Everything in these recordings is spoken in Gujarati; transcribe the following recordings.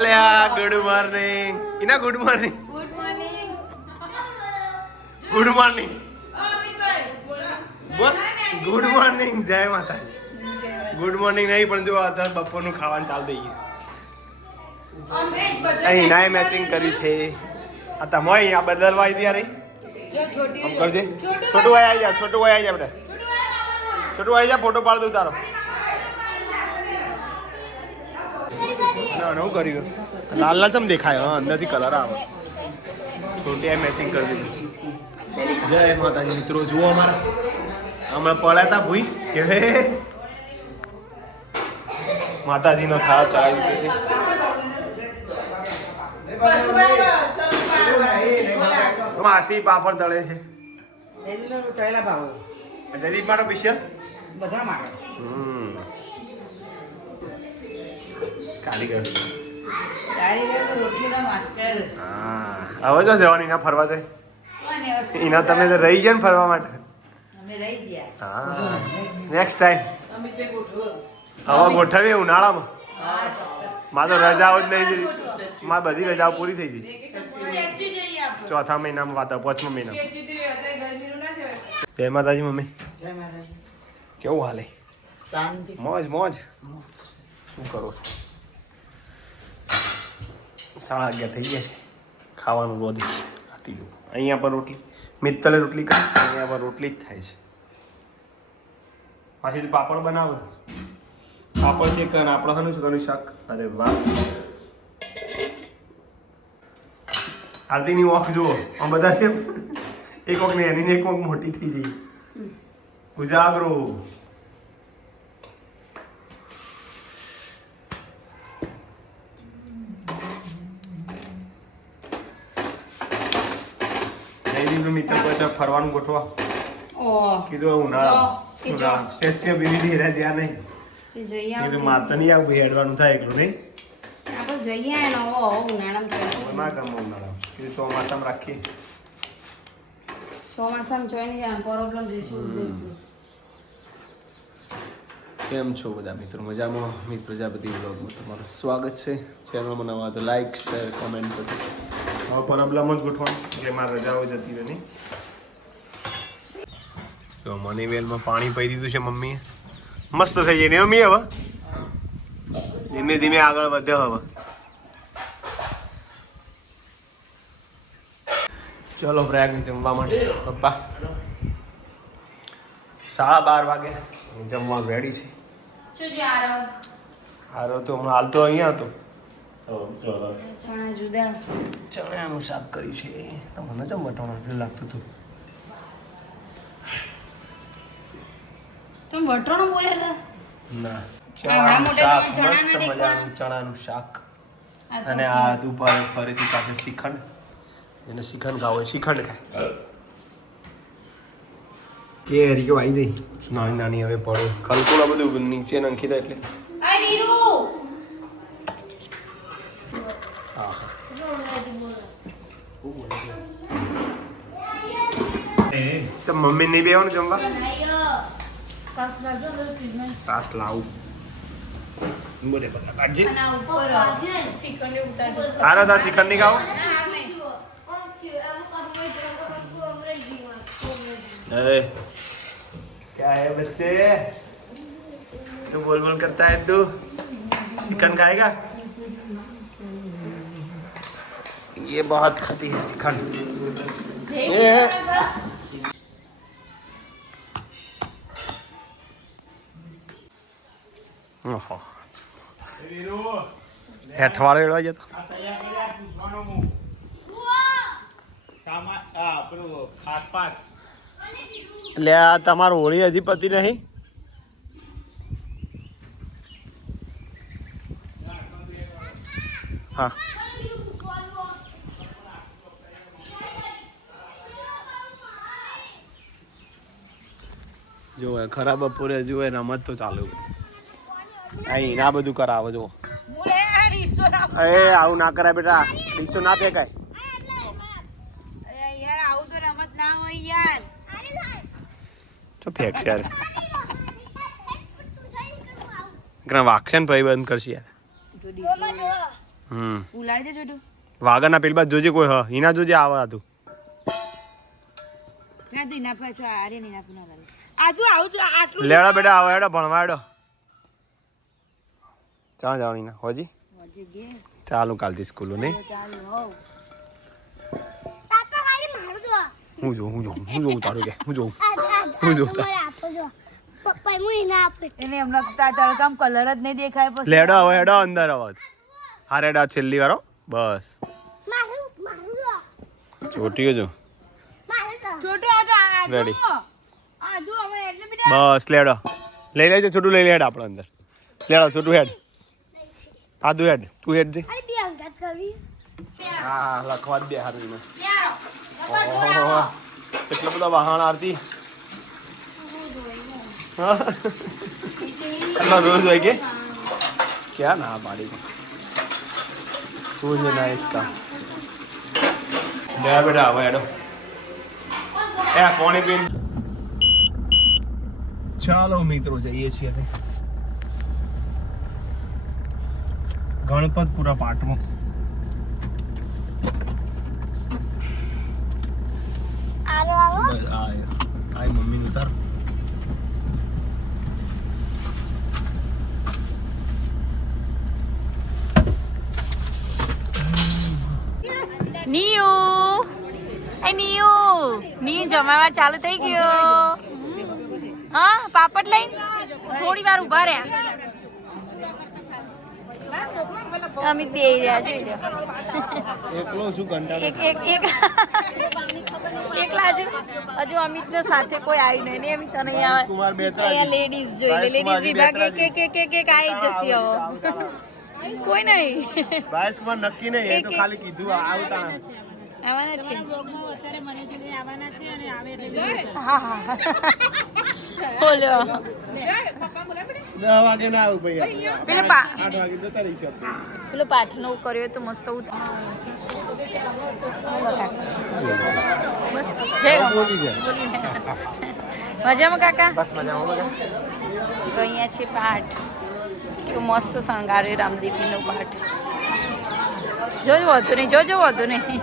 Good morning ઇના good morning good morning good morning good morning જય માતાજી. ગુડ મોર્નિંગ નહીં પણ જો અત્યારે બપોરનું ખાવાનું ચાલુ થઈ ગયું. બધા અહીં નાય મેચિંગ કર્યું છે. આ તમે અહીંયા બદલવા આવી ત્યારે કરજે. છોટું ભાઈ આવી જા છોટું ભાઈ આવી જા બેટા. છોટું આવી જા ફોટો પાડ દઉં તારો. ના નવું કર્યું લાલ લાલ ચમ દેખાય? હા અંદરથી કલર આવે. છોટી મેચિંગ કરી દીધું. જય માતાજી મિત્રો જુઓ અમારા. હમણાં પડ્યા હતા ભૂઈ? કે માતાજીનો થાળ ચડાવી દીધો છે. માસી પાપડ તળે છે. જયદીપ માટે સ્પેશિયલ બધા માટે હમ. કારીગર. હા. હવે જો જવાની ના ફરવા જાય. એના તમે તો રહી ગયા ને ફરવા માટે. અમે રહી ગયા. હા. નેક્સ્ટ ટાઈમ હવા ગોઠવો. હવે ગોઠવીએ ઉનાળામાં. મા તો રજાઓ જ નહીં જઈ. માં બધી રજાઓ પૂરી થઈ ગઈ ચોથા મહિનામાં વાત પાંચમા મહિનામાં. જય માતાજી મમ્મી. કેવું હાલે? મોજ મોજ. શું કરો છો? સાડા અગિયાર થઈ ગયા છે. ખાવાનું રોધી ખાતી ગયું અહીંયા પણ રોટલી? મિત્તલે રોટલી કરી? અહીંયા પણ રોટલી જ થાય છે. પાછી પાપડ બનાવે. પાપડ છે કન આપણે શાનું છે કનું શાક. અરે વાહ. આરતીની વોક જુઓ. આમ બધા છે. એક વખત ને એની એક વખત મોટી થઈ જઈ. ઉજાગરો. મિત્ર કોઈ ફરવાનું ગોઠવા. કીધું ઉનાળા ઉનાળા સ્ટેચ્યુ ઓફ યુનિટી હેરા જ્યાં નહીં. કીધું માતા નહીં આવું હેડવાનું થાય એકલું નહીં. ચોમાસામાં રાખીએ. ચોમાસામાં પ્રોબ્લેમ જઈશું. કેમ છો બધા મિત્રો? મજામાં? મિત્ર પ્રજાપતિ બ્લોગમાં તમારું સ્વાગત છે. ચેનલમાં નવા તો લાઈક શેર કોમેન્ટ કરો હવે પરબલામાં જ ગોઠવાનું એટલે મારે રજાઓ જતી રહે નહીં. તો મને વેલમાં પાણી પી દીધું છે મમ્મીએ. મસ્ત થઈ જાય ને મમ્મી હવે? ધીમે ધીમે આગળ વધ્યો હવે. ચલો પ્રયાગ જમવા માટે. પપ્પા. સાડા બાર વાગે. જમવા રેડી છે. આરો હારો તો હમણાં હાલ તો અહીંયા હતો. ચણા જુદા. ચણાનું શાક કર્યું છે. તો મને જમ વટાણા એટલે લાગતું હતું તમે વટોણું બોલે ના. ચણાનું શાક અને આ દુપારે ફરીથી પાસે શ્રીખંડ. એને શ્રીખંડ ખાવ હોય. શ્રીખંડ ખાય. કેરી કેવું આવી જઈ. નાની નાની હવે પડે. કલકુલા બધું નીચે નાખી દે એટલે. મમ્મી નહીં બેવાનું જમવા સાસ લાગજો તો ટ્રીટમેન્ટ સાસ લાવું બોલે બધા કાઢજે અને આ ઉપર શ્રીખંડ ઉતાર આરા તા શ્રીખંડ નહીં ખાવો ए, क्या है बच्चे तू बोल बोल करता है तू चिकन खाएगा ये बहुत खाती है चिकन ये ઓહો. હેઠવાળો એળવા જતો એટલે આ તમારું હોળી હજી પતી નહીં? હા. જો, એ ખરાબ બપોરે જુએ રમત તો ચાલુ અહીં ના બધું કરાવો જો એ આવું ના કરાય બેટા. ડીસો ના ફેંકાય. યાર તો રમત ના હોય યાર. તો ફેંકશે યાર. ઘણા વાગશે ને ભાઈ બંધ કરશે યાર. હમ. પેલી બાજુ જોજે કોઈ હ હિના જોજે આવા હતું ના ના ના લેડા બેટા આવો એડો ભણવા હેડો. ચાલ જાવ હિના હોજી? ચાલુ કાલથી સ્કૂલો હોવ. હું જોઉં હું જોઉં હું જોઉં તારું કે હું જોઉં. હું જોઉં તારું એને હમણાં તા- તારું કામ કલર જ નહીં દેખાય પછી. લેડો હેડો અંદર અવાજ હા રેડા છેલ્લી વારો બસ. ચોટીઓ જો. છોટું આજો આજો આજો હવે એટલે બસ લેડો. લઈ લેજો છોટું લઈ લે હેડ આપણે અંદર. લેડો છોટું હેડ. આદુ હેડ તું હેડ જઈ હા લખવા જ બે હારું એને. ઓહો કેટલા બધા વાહન આરતી. હા. કેટલા રોજ હોય કે? ક્યાં? ના પાડી રોજ ના ઇચકા લે બેટા હવે હેડો. એ પાણી પીને ચાલો મિત્રો જઈએ છીએ હવે. ગણપતપુરા મમ્મી ઉતાર નિયુ. એ નિયુ. નિયુ જમાવા ચાલુ થઈ ગયો. હા પાપડ લઈને થોડી વાર ઊભા રહ્યા. અમિત બે રહ્યા જોઈ લો એકલો શું કંટાળો? એક એક એક એકલા હજુ હજુ અમિત સાથે કોઈ આવી નહીં. ને અમિત અને અહીંયા લેડીઝ જોઈ લે. લેડીઝ વિભાગ એક એક એક એક એક આવી જશે હવે. કોઈ નહીં. ભાઈસ નક્કી નહીં એ તો. ખાલી કીધું આવતા. આવવાના છે. હા હા બોલો. દસ વાગે ના આવું ભાઈ પેલો પા આઠ વાગે જતા રહીશું પેલો પાઠનો કર્યો તો મસ્ત બસ જય. બોલીને. મજામાં કાકા? બસ મજામાં તો અહીંયા છે પાઠ. કેવો મસ્ત શણગાર્યો રામદેવીનો પાઠ. જોજો વધુ નહીં જોજો વધુ નહીં.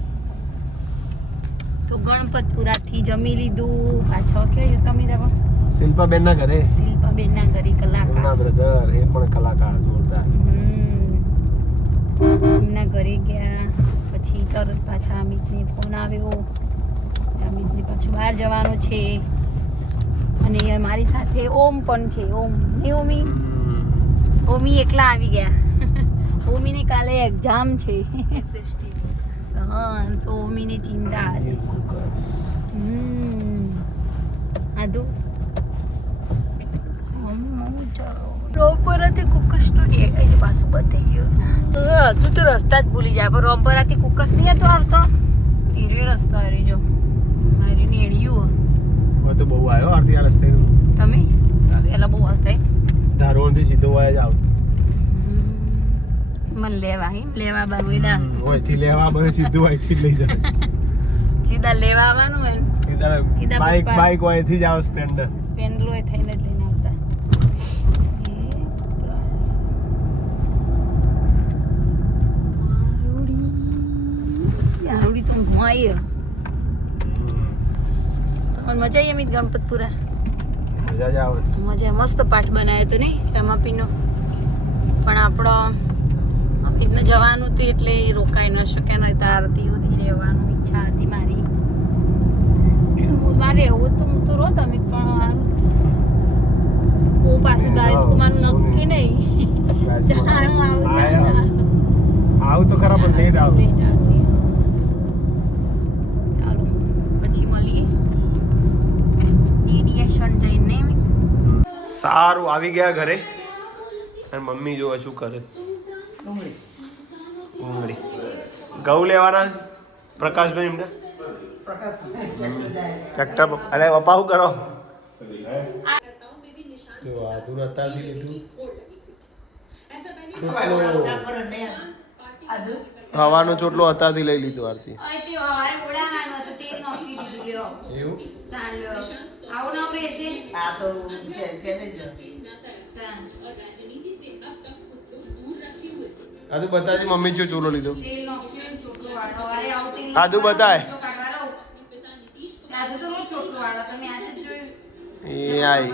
તો ગણપતપુરાથી જમી લીધું. પાછો કયો તમે તમે શિલ્પાબેન ના ઘરે. શિલ્પાબેનના ઘરે કલાકાર. બ્રધર એ પણ કલાકાર જોરદાર. એમના ઘરે ગયા. પછી તરત પાછા અમિતને ફોન આવ્યો. અમિતને પાછું બહાર જવાનું છે. અને મારી સાથે ઓમ પણ છે. ઓમ. ને ઓમી? ઓમી એકલા આવી ગયા. ઓમીને કાલે એક્ઝામ છે. સહન તો ઓમીને ચિંતા હતી હમ આદુ રોમપરાથી કુકસ નો ડેટ પાછું બધી ગયું હા તું તો રસ્તા જ ભૂલી જાય પણ રોમપરાથી કુકસ નહીં હતો આવતો એરે રસ્તો હારી જો હારી ને એડિયું હવે તો બહુ આવ્યો આરતી આ રસ્તે તમે પેલા બહુ આવતા ધારોણથી સીધો વાય જ આવતો મને લેવા હે લેવા બાબુ એડા ઓયથી લેવા બને સીધું અહીંથી લઈ જાય સીધા લેવા આવવાનું હોય એ સીધા બાઈક બાઈક અહીંથી જ આવે સ્પ્લેન્ડર સ્પેન્ડલો એ થઈને જ લઈને આવતા. આરુડી. તો ઘુમાઈ તમને મજા આવી અમિત ગણપતપુરા? મજા જ આવે. મજા મસ્ત પાઠ બનાવ્યો હતો નહીં રમાપીનો? પણ આપણો અમિતને જવાનું હતું એટલે એ રોકાઈ ન શકે નહીં તો આરતી સુધી રહેવાનું ઈચ્છા હતી મારી. મારે એવું તો હું તો રોત અમિત પણ હું પાછું બાવીસ કુમારનું નક્કી નહીં. જાણું આવું જાણું આવું તો ખરા પણ લેટ આવું લેટ આવશે. ચાલો પછી મળીએ. ડીડીએશન જઈને નહીં સારું આવી ગયા ઘરે. અને મમ્મી જો શું કરે. ડુંગળી ઘઉં લેવાના? પ્રકાશભાઈ એમને? ટ્રેક્ટર અરે પપ્પા શું કરો? જો આધુર અત્યારથી લીધું. હવાનો ચોટલો અત્યારથી લઈ લીધું આરતી. એવું? આદુ બતાજે મમ્મી જો ચોલો લીધો. આદુ બતાય. એ આઈ.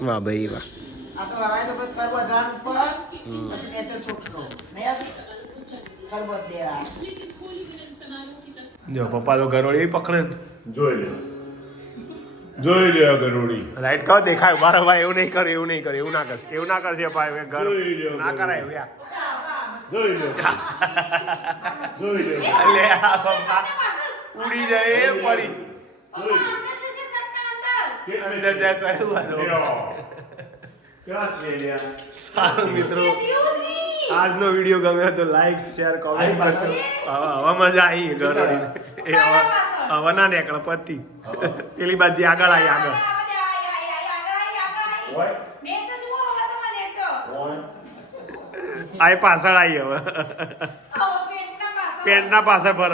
વાહ ભાઈ વાહ. આ તો હવે તો ઉપર પછી નેચર છોકરો આ ખરબત દેવા જો પપ્પા તો ગરોળી પકડે ને. જોઈ લે જોઈ લે ગરોળી. રાઈટ કહો દેખાય? મારા ભાઈ એવું નહીં કરે એવું નહીં કરે એવું ના કરશે. એવું ના કરશે ભાઈ ઘર. ના કરાય વ્યા જોઈ લે જોઈ લે લે આ પપ્પા. ઉડી જાય એ પડી. અંદર જાય તો એવું હાલો. ક્યાં છે લ્યા? સારું મિત્રો. આજનો વીડિયો ગમ્યો તો લાઈક શેર કોમેન્ટ આઈ કરજો. હવે મજા આવી ગરોડી એ હવા ના નીકળે પતિ. પેલી બાજુ આગળ આવી આગળ. આ પાછળ આવી હવે. પેન્ટના પાછળ. ભર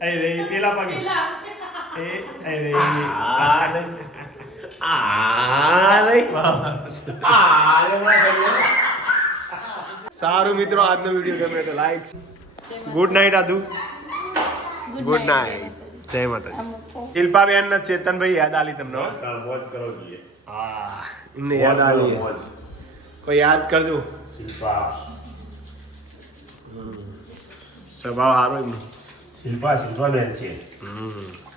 અરે રે પેલા પગ. એ એ સારું મિત્રો આજનો વીડિયો ગમે તો લાઈક ગુડ નાઇટ આદુ. ગુડ નાઇટ જય માતાજી. શિલ્પાબેન ને ચેતનભાઈ યાદ આલી તમને હો? કાલ જોઈએ. હા એમને યાદ આલી. કોઈ યાદ કરજો. શિલ્પા. સ્વભાવ સારો એમનો. શિલ્પા શિલ્પા બેન છે. હમ.